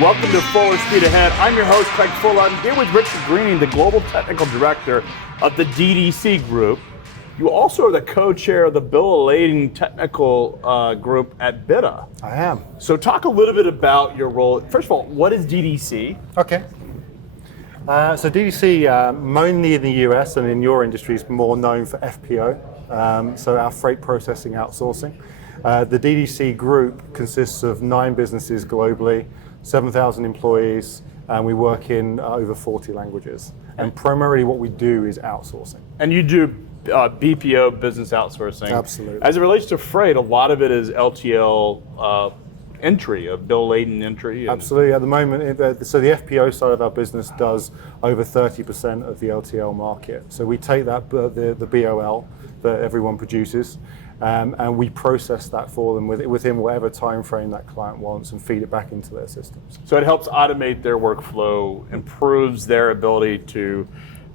Welcome to Forward Speed Ahead. I'm your host, Craig Full. I'm here with Richard Greening, the Global Technical Director of the DDC Group. You also are the co-chair of the Bill of Lading Technical Group at BITA. I am. So talk a little bit about your role. First of all, what is DDC? Okay. So DDC, mainly in the US and in your industry, is more known for FPO, so our freight processing outsourcing. The DDC Group consists of 9 businesses globally, 7,000 employees, and we work in over 40 languages. And primarily what we do is outsourcing. And you do BPO, business outsourcing. Absolutely. As it relates to freight, a lot of it is LTL entry, a bill laden entry. Absolutely. At the moment, so the FPO side of our business does over 30% of the LTL market. So we take that, the BOL that everyone produces, and we process that for them within whatever time frame that client wants and feed it back into their systems. So it helps automate their workflow, improves their ability to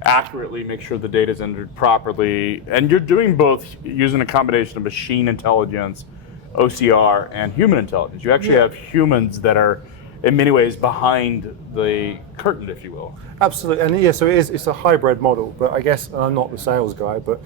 accurately make sure the data is entered properly. And you're doing both using a combination of machine intelligence, OCR, and human intelligence. You actually have humans that are in many ways behind the curtain, if you will. Absolutely, and so it's a hybrid model, but I guess I'm not the sales guy, but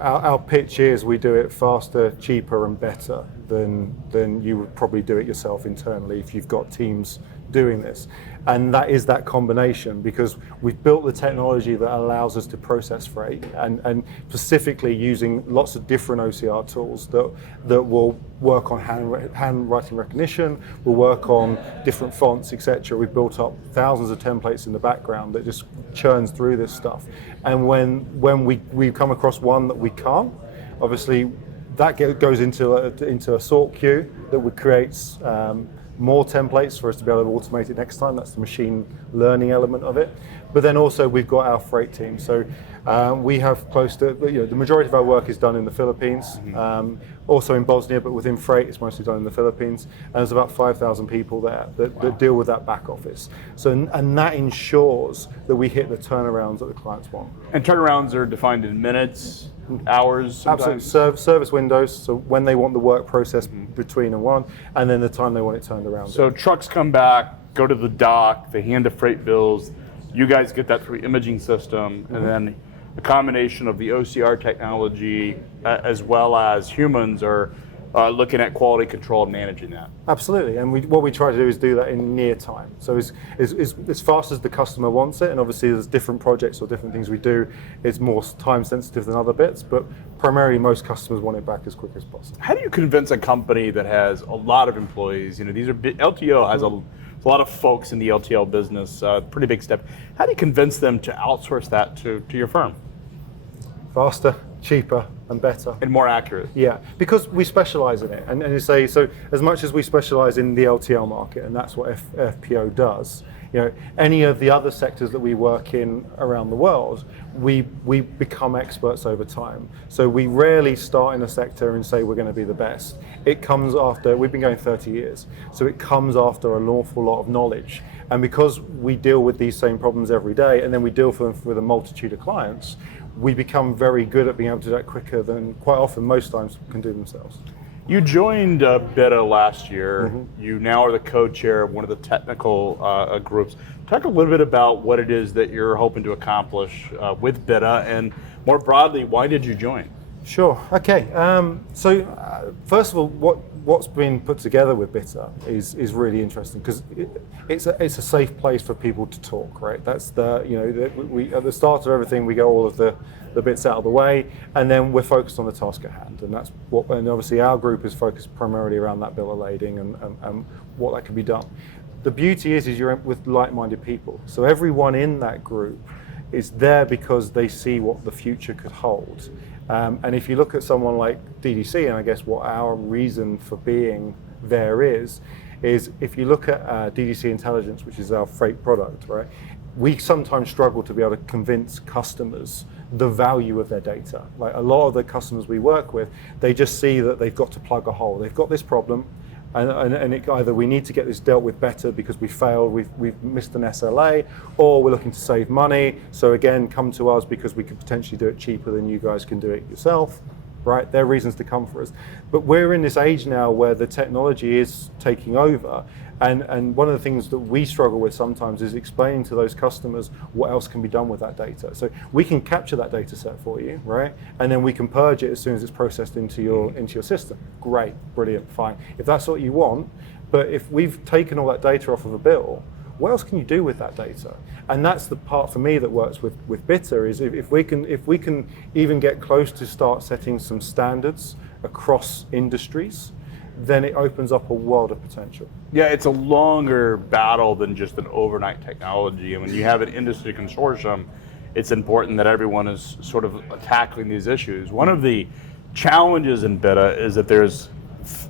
our pitch is we do it faster, cheaper, and better than you would probably do it yourself internally if you've got teams doing this. And that is that combination, because we've built the technology that allows us to process freight, and specifically using lots of different OCR tools that will work on handwriting recognition, will work on different fonts, etc. We've built up thousands of templates in the background that just churns through this stuff. And when we come across one that we can't, obviously that goes into a sort queue that would create more templates for us to be able to automate it next time. That's the machine learning element of it. But then also we've got our freight team. So we have close to, the majority of our work is done in the Philippines, also in Bosnia, but within freight it's mostly done in the Philippines. And there's about 5,000 people there that deal with that back office. So, and that ensures that we hit the turnarounds that the clients want. And turnarounds are defined in minutes, hours, sometimes? Absolutely, service windows, so when they want the work process between and one, and then the time they want it turned around. So trucks come back, go to the dock, they hand the freight bills, you guys get that through imaging system, and then a combination of the OCR technology as well as humans are looking at quality control and managing that. Absolutely, and what we try to do is do that in near time. So as fast as the customer wants it, and obviously there's different projects or different things we do, it's more time sensitive than other bits, but primarily most customers want it back as quick as possible. How do you convince a company that has a lot of employees, these are LTL has a lot of folks in the LTL business, pretty big step. How do you convince them to outsource that to your firm? Faster, cheaper, and better. And more accurate. Yeah, because we specialize in it. And you say, so as much as we specialize in the LTL market, and that's what FPO does, any of the other sectors that we work in around the world, we become experts over time. So we rarely start in a sector and say we're going to be the best. It comes after, we've been going 30 years, so it comes after an awful lot of knowledge. And because we deal with these same problems every day, and then we deal with a multitude of clients, we become very good at being able to do that quicker than quite often most times can do themselves. You joined BITA last year. You now are the co-chair of one of the technical groups. Talk a little bit about what it is that you're hoping to accomplish with BITA, and more broadly, why did you join? Sure. Okay. So first of all, what's been put together with BITA is really interesting, because it's a safe place for people to talk. Right. That's we at the start of everything we get all of the bits out of the way, and then we're focused on the task at hand, and that's and obviously our group is focused primarily around that bill of lading and what that can be done. The beauty is you're with like-minded people, so everyone in that group is there because they see what the future could hold. And if you look at someone like DDC, and I guess what our reason for being there is if you look at DDC Intelligence, which is our freight product, right? We sometimes struggle to be able to convince customers the value of their data. Like a lot of the customers we work with, they just see that they've got to plug a hole. They've got this problem, and it, either we need to get this dealt with better because we failed, we've missed an SLA, or we're looking to save money. So again, come to us because we could potentially do it cheaper than you guys can do it yourself. right? They're reasons to come for us. But we're in this age now where the technology is taking over. And one of the things that we struggle with sometimes is explaining to those customers what else can be done with that data. So we can capture that data set for you, right? And then we can purge it as soon as it's processed into your system. Great, brilliant, fine. If that's what you want, but if we've taken all that data off of a bill, what else can you do with that data? And that's the part for me that works with Bitter, is if we can even get close to start setting some standards across industries, then it opens up a world of potential. Yeah, it's a longer battle than just an overnight technology. And when you have an industry consortium, it's important that everyone is sort of tackling these issues. One of the challenges in BITA is that there's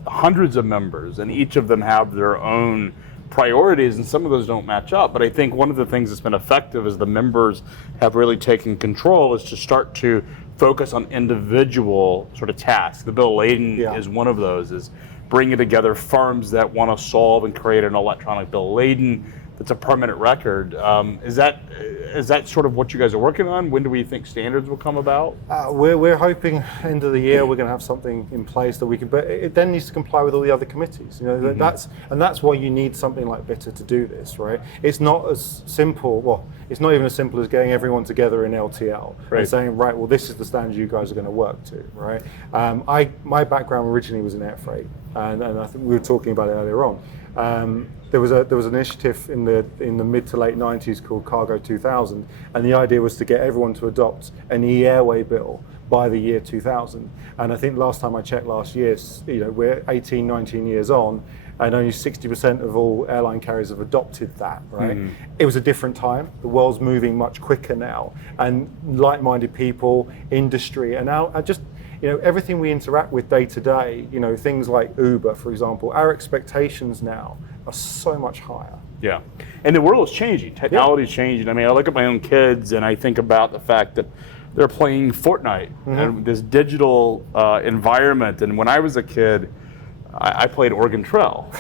hundreds of members, and each of them have their own priorities, and some of those don't match up. But I think one of the things that's been effective is the members have really taken control, is to start to focus on individual sort of tasks. The bill of lading is one of those, is bringing together firms that want to solve and create an electronic bill of lading that's a permanent record. Is that sort of what you guys are working on? When do we think standards will come about? We're hoping end of the year we're going to have something in place that we can, but it then needs to comply with all the other committees. You know, that's why you need something like BITA to do this, right? It's not as simple. Well, it's not even as simple as getting everyone together in LTL and saying, right, well, this is the standard you guys are going to work to, right? My background originally was in air freight, and I think we were talking about it earlier on. There was an initiative in the mid to late 90s called Cargo 2000, and the idea was to get everyone to adopt an e-airway bill by the year 2000. And I think last time I checked last year, we're 18, 19 years on, and only 60% of all airline carriers have adopted that, right? It was a different time. The world's moving much quicker now, and like-minded people, industry, and now everything we interact with day to day, things like Uber, for example, our expectations now are so much higher. Yeah, and the world is changing. Technology is changing. I mean, I look at my own kids and I think about the fact that they're playing Fortnite and this digital environment. And when I was a kid, I played Oregon Trail,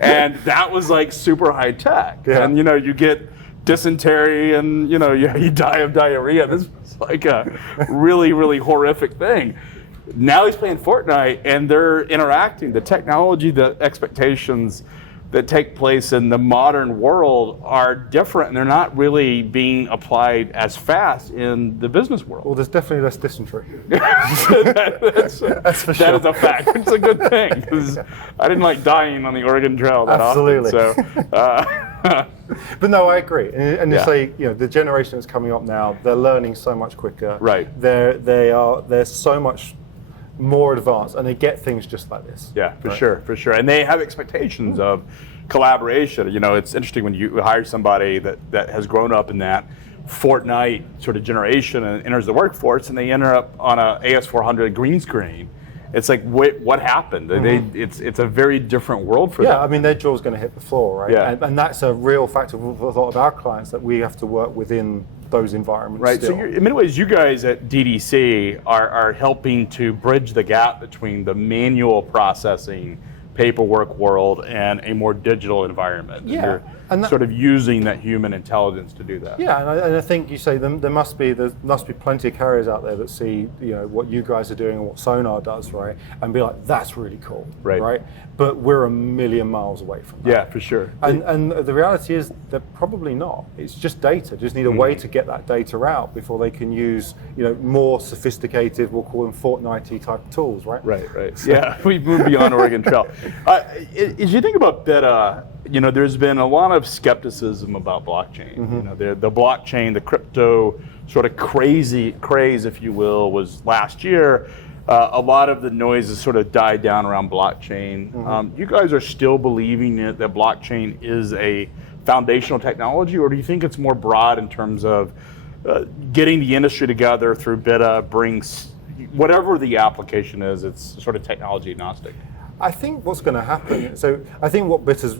and that was like super high tech. Yeah. And you get dysentery and you die of diarrhea. This was like a really, really horrific thing. Now he's playing Fortnite and they're interacting. The technology, the expectations that take place in the modern world are different, and they're not really being applied as fast in the business world. Well, there's definitely less dysentery. That's for sure. That is a fact. It's a good thing, because I didn't like dying on the Oregon Trail that Absolutely. often. So, but no, I agree. And it's the generation that's coming up now, they're learning so much quicker. Right. They're so much more advanced, and they get things just like this. Yeah, for sure. And they have expectations of collaboration. It's interesting when you hire somebody that has grown up in that Fortnite sort of generation and enters the workforce, and they enter up on a AS400 green screen. It's like, what happened? It's a very different world for them. Yeah, I mean, their jaw's going to hit the floor, right? Yeah. And that's a real factor for a lot of our clients, that we have to work within those environments. Right. Still. So in many ways, you guys at DDC are helping to bridge the gap between the manual processing paperwork world and a more digital environment. Yeah. And you're sort of using that human intelligence to do that. Yeah, and I think you say there must be plenty of carriers out there that see what you guys are doing and what Sonar does, right, and be like, that's really cool, right? But we're a million miles away from that. Yeah, for sure. And the reality is they're probably not. It's just data. Just need a way to get that data out before they can use more sophisticated, we'll call them Fortnite type tools, right? Right. So. Yeah, we moved beyond Oregon Trail. As you think about BITA, there's been a lot of skepticism about blockchain. The blockchain, the crypto sort of craze, if you will, was last year. A lot of the noise has sort of died down around blockchain. You guys are still believing that blockchain is a foundational technology, or do you think it's more broad in terms of getting the industry together through BITA brings whatever the application is, it's sort of technology agnostic? I think what's going to happen, so I think what BITA's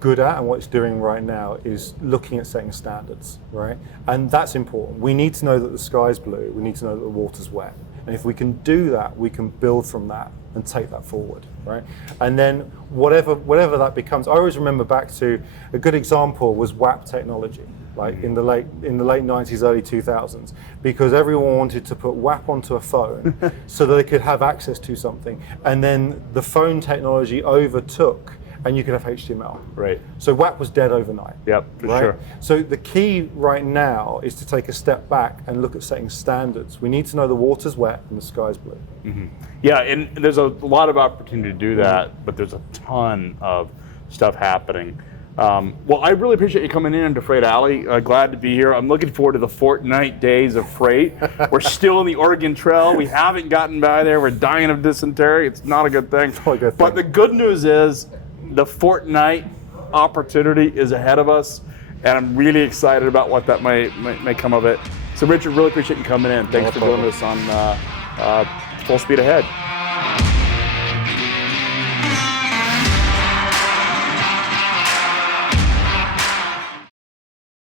good at and what it's doing right now is looking at setting standards, right? And that's important. We need to know that the sky's blue. We need to know that the water's wet. And if we can do that, we can build from that and take that forward, right? And then whatever that becomes, I always remember back to a good example was WAP technology, like in the late 90s, early 2000s, because everyone wanted to put WAP onto a phone so that they could have access to something. And then the phone technology overtook, and you could have HTML. Right. So WAP was dead overnight. Yep, for right? sure. So the key right now is to take a step back and look at setting standards. We need to know the water's wet and the sky's blue. Mm-hmm. Yeah, and there's a lot of opportunity to do that, but there's a ton of stuff happening. Well, I really appreciate you coming in to Freight Alley. Glad to be here. I'm looking forward to the fortnight days of freight. We're still in the Oregon Trail. We haven't gotten by there. We're dying of dysentery. It's not a good thing. Not a good thing. But the good news is the fortnight opportunity is ahead of us, and I'm really excited about what that may come of it. So, Richard, really appreciate you coming in. Thanks for doing this on Full Speed Ahead.